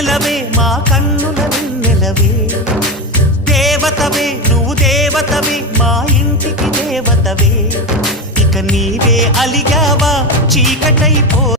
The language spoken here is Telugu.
వెన్నెలవే మా కన్నుల వెన్నెలవే దేవతవే నువ్వు దేవతవే మా ఇంటికి దేవతవే ఇక నీవే అలిగావా చీకటైపో